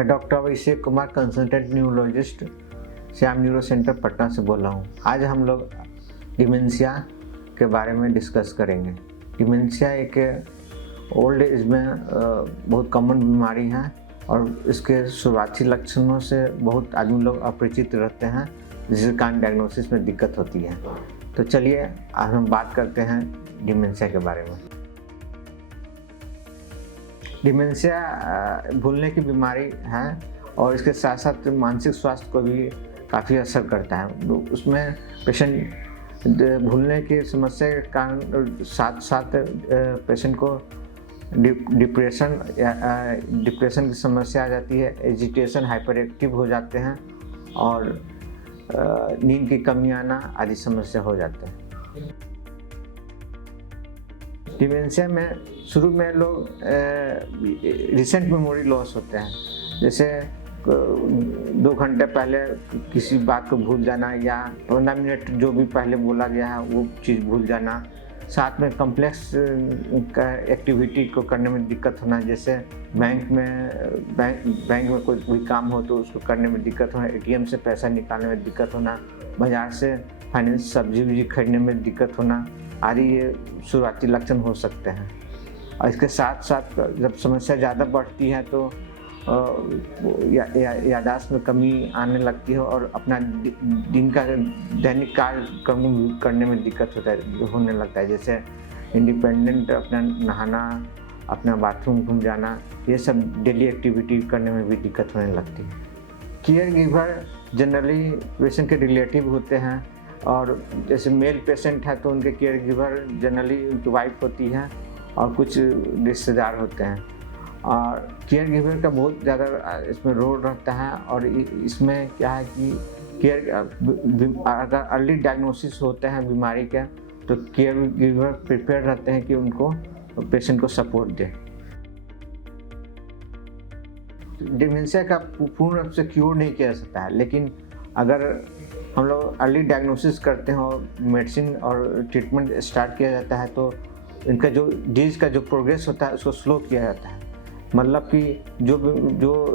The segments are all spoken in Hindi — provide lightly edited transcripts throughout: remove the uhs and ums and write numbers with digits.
मैं doctor Abhishek Kumar consultant neurologist Shyam neuro centre Patna से बोल रहा हूँ। आज हम लोग डिमेंशिया के बारे में डिस्कस करेंगे। डिमेंशिया एक ओल्ड एज में बहुत कॉमन बीमारी है और इसके शुरुआती लक्षणों से बहुत आदमी लोग अपरिचित रहते हैं, जिसके कारण डायग्नोसिस में दिक्कत होती है। तो चलिए आज हम बात करते हैं डिमेंशिया के बारे में। डिमेंशिया भूलने की बीमारी है और इसके साथ साथ मानसिक स्वास्थ्य को भी काफ़ी असर करता है। उसमें पेशेंट भूलने की समस्या के कारण साथ साथ पेशेंट को डिप्रेशन की समस्या आ जाती है, एजिटेशन, हाइपर एक्टिव हो जाते हैं और नींद की कमी आना आदि समस्या हो जाते हैं। डिमेंशिया में शुरू में लोग रिसेंट मेमोरी लॉस होते हैं, जैसे 2 घंटे पहले किसी बात को भूल जाना या 15 मिनट जो भी पहले बोला गया है वो चीज़ भूल जाना। साथ में कॉम्प्लेक्स एक्टिविटी को करने में दिक्कत होना, जैसे बैंक में कोई भी काम हो तो उसको करने में दिक्कत होना, एटीएम से पैसा निकालने में दिक्कत होना, बाजार से फाइनेंस सब्जी खरीदने में दिक्कत होना आदि ये शुरुआती लक्षण हो सकते हैं। और इसके साथ साथ जब समस्या ज़्यादा बढ़ती है तो याददाश्त में कमी आने लगती है और अपना दिन का दैनिक कार्य करने में दिक्कत होने लगता है, जैसे इंडिपेंडेंट अपना नहाना, अपना बाथरूम घूम जाना, ये सब डेली एक्टिविटी करने में भी दिक्कत होने लगती है। केयर गिवर जनरली पेशेंट के रिलेटिव होते हैं और जैसे मेल पेशेंट है तो उनके केयर गिवर जनरली उनकी वाइफ होती है और कुछ रिश्तेदार होते हैं। और केयर गिवर का बहुत ज़्यादा इसमें रोल रहता है और इसमें क्या है कि अगर अर्ली डायग्नोसिस होते हैं बीमारी का तो केयर गिवर प्रिपेयर रहते हैं कि उनको पेशेंट को सपोर्ट दें। डिमेंशिया का पूर्ण रूप से क्योर नहीं किया जा सकता है, लेकिन अगर हम लोग अर्ली डायग्नोसिस करते हैं और मेडिसिन और ट्रीटमेंट स्टार्ट किया जाता है तो इनका जो डिजीज का जो प्रोग्रेस होता है उसको स्लो किया जाता है। मतलब कि जो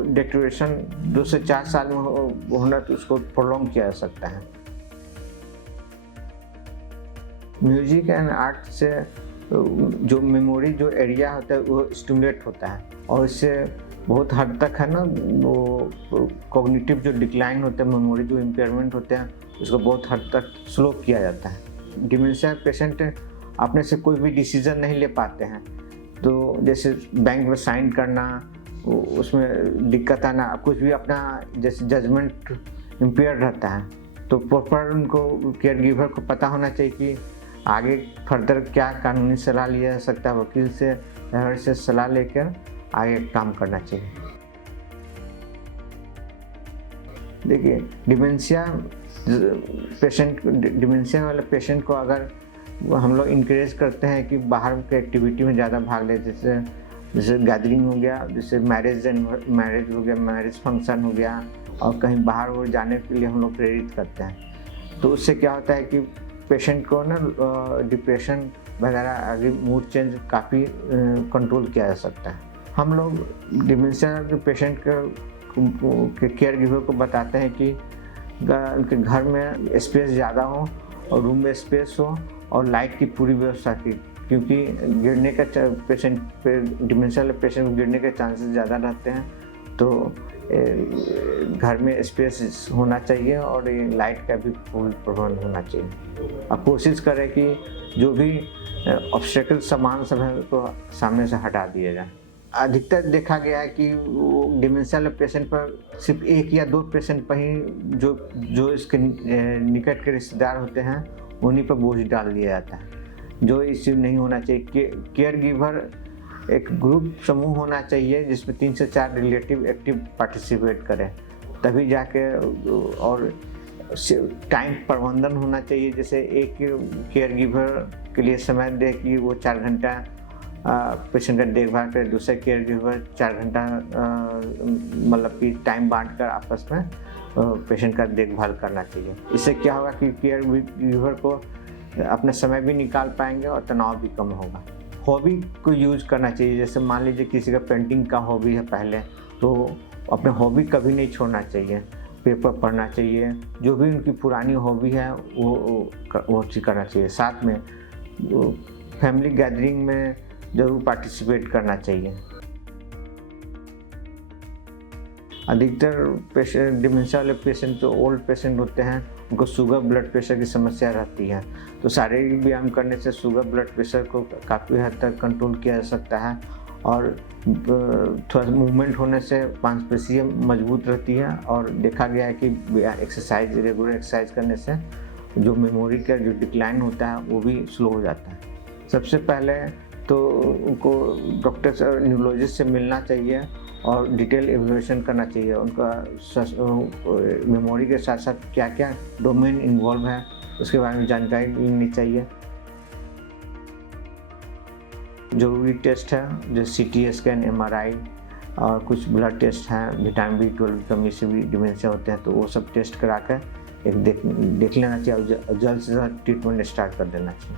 डिटेरियोरेशन 2 से 4 साल में होना तो उसको प्रोलॉन्ग किया जा सकता है। म्यूजिक एंड आर्ट से जो मेमोरी जो एरिया होता है वो स्टिमुलेट होता है और इससे बहुत हद तक है ना वो कॉग्निटिव जो डिक्लाइन होते हैं, मेमोरी जो इम्पेयरमेंट होते हैं उसको बहुत हद तक स्लो किया जाता है। डिमेंशिया पेशेंट अपने से कोई भी डिसीजन नहीं ले पाते हैं, तो जैसे बैंक में साइन करना उसमें दिक्कत आना, कुछ भी अपना जैसे जजमेंट इम्पेयर रहता है, तो प्रॉपर उनको केयर गिवर को पता होना चाहिए कि आगे फर्दर क्या कानूनी सलाह लिया जा सकता है, वकील से सलाह लेकर आगे काम करना चाहिए। देखिए डिमेंशिया वाले पेशेंट को अगर हम लोग इनकरेज करते हैं कि बाहर के एक्टिविटी में ज़्यादा भाग ले, जैसे गैदरिंग हो गया, जैसे मैरिज हो गया, मैरिज फंक्शन हो गया और कहीं बाहर और जाने के लिए हम लोग प्रेरित करते हैं, तो उससे क्या होता है कि पेशेंट को ना डिप्रेशन वगैरह आगे मूड चेंज काफ़ी कंट्रोल किया जा सकता है। हम लोग डिमेंशिया के पेशेंट के केयर गिवर को बताते हैं कि उनके घर में स्पेस ज़्यादा हो और रूम में स्पेस हो और लाइट की पूरी व्यवस्था की, क्योंकि गिरने का पेशेंट पे डिमेंशिया पेशेंट गिरने के चांसेस ज़्यादा रहते हैं, तो घर में स्पेस होना चाहिए और लाइट का भी फुल प्रबंध होना चाहिए। अब कोशिश करें कि जो भी ऑब्स्टेकल सामान सब है तो सामने से हटा दिया जाए। अधिकतर देखा गया है कि डिमेंशिया पेशेंट पर सिर्फ 1 या 2 पेशेंट पर ही जो इसके निकट के रिश्तेदार होते हैं उन्हीं पर बोझ डाल दिया जाता है, जो इस नहीं होना चाहिए। केयर गिवर एक ग्रुप समूह होना चाहिए जिसमें 3 से 4 रिलेटिव एक्टिव पार्टिसिपेट करें, तभी जाके और टाइम प्रबंधन होना चाहिए। जैसे एक केयर गिवर के लिए समय दे कि वो 4 घंटा पेशेंट का देखभाल करे, दूसरे केयर गिवर 4 घंटा मतलब कि टाइम बांट कर आपस में पेशेंट का देखभाल करना चाहिए। इससे क्या होगा कि केयर गिवर को अपना समय भी निकाल पाएंगे और तनाव भी कम होगा। हॉबी को यूज़ करना चाहिए, जैसे मान लीजिए किसी का पेंटिंग का हॉबी है पहले, तो अपने हॉबी कभी नहीं छोड़ना चाहिए, पेपर पढ़ना चाहिए, जो भी उनकी पुरानी हॉबी है वो चीज़ करना चाहिए। साथ में फैमिली गैदरिंग में ज़रूर पार्टिसिपेट करना चाहिए। अधिकतर पेशेंट डिमेंशिया वाले पेशेंट जो ओल्ड पेशेंट होते हैं उनको शुगर ब्लड प्रेशर की समस्या रहती है, तो शारीरिक व्यायाम करने से शुगर ब्लड प्रेशर को काफ़ी हद तक कंट्रोल किया जा सकता है और थोड़ा मूवमेंट होने से मांसपेशियाँ मजबूत रहती है और देखा गया है कि एक्सरसाइज रेगुलर एक्सरसाइज करने से जो मेमोरी का जो डिक्लाइन होता है वो भी स्लो हो जाता है। सबसे पहले तो उनको डॉक्टर से न्यूरोलॉजिस्ट से मिलना चाहिए और डिटेल एवल्यूएशन करना चाहिए। उनका मेमोरी के साथ साथ क्या क्या डोमेन इन्वॉल्व है उसके बारे में जानकारी लेनी चाहिए। ज़रूरी टेस्ट है जैसे CT स्कैन, MRI और कुछ ब्लड टेस्ट हैं, विटामिन B12 की कमी से भी डिमेंशिया होते हैं, तो वो सब टेस्ट करा कर एक देख लेना चाहिए और जल्द से जल्द ट्रीटमेंट स्टार्ट कर देना चाहिए।